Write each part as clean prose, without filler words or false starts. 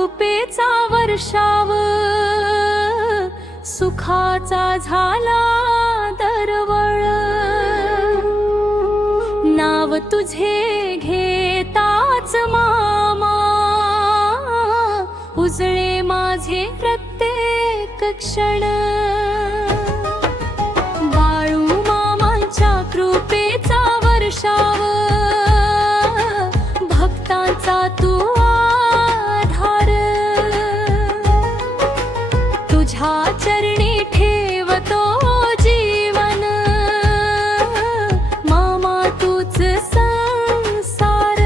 कृपेचा वर्षाव, सुखाचा झाला दरवळ। नाव तुझे घेताच मामा, उजळे माझे प्रत्येक क्षण। बाळू मामांच्या कृपेचा वर्षाव, भक्तांचा तू आधार। तुझ्या चरणी ठेवतो जीवन, मामा तूच संसार।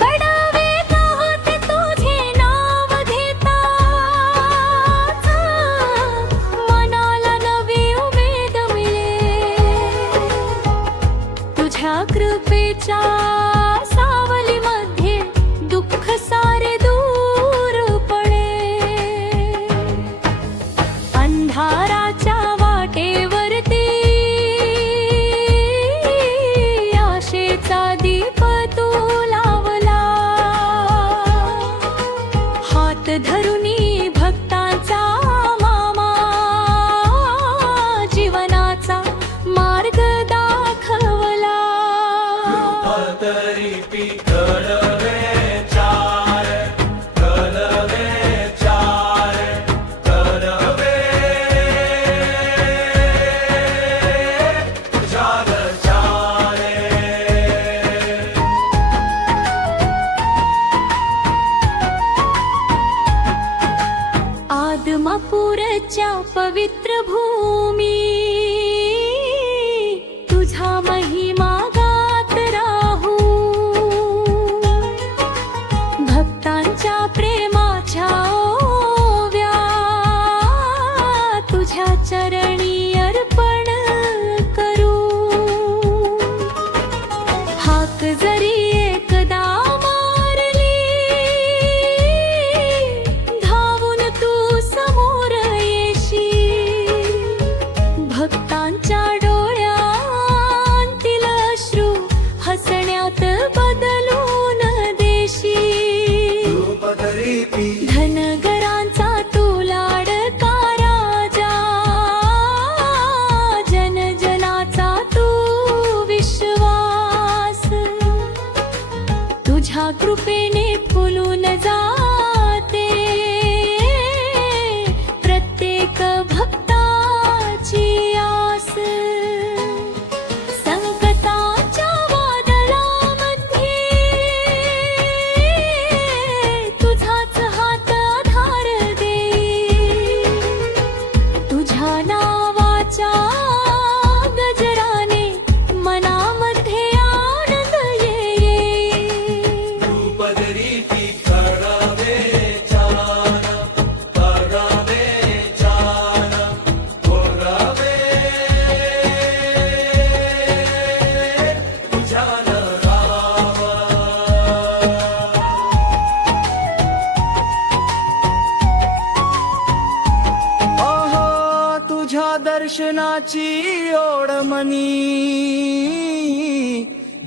कडवे गाते तुझे नाव घेताच, मनाला नवी उमेद मिळे। तुझ्या कृपेच्या सावलीमध्ये दुःख सारे दूर पळे। अंधाराच्या वाटेवरती आशेचा दीप तू लावला। हात धरुनी भक्तांचा मामा, जीवनाचा मार्ग दाखवला। तरी कडवे चार, कडवे चार, कडवे चार चारे। आदमापूरच्या पवित्र भूमी, तुझा महिमा गात राहू। भक्तांच्या प्रेमाच्या ओव्या, तुझ्या चरणी अर्पण करू। हाक जरी एकदा मारली, धावून तू समोर येशील। भक्तांच्या डोळ्यांतील अश्रू हसण्यात बदलून देशील। धनगरांचा तू लाडका राजा, जनजनाचा तू विश्वास। तुझ्या कृपेने फुलून जाते प्रत्येक भक्ताची आस। संकटाच्या वादळामध्ये तुझाच हात आधार देईल। तुझ्या नावाच्या गजराने मनामध्ये आनंद येईल। पदरी ती कडवे चार, कडवे चार, कडवे तुझ्या नावा। आहा तुझ्या दर्शनाची ओढ मनी,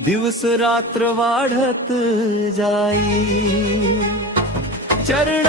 दिवस रात्र वाढत जाई। चरण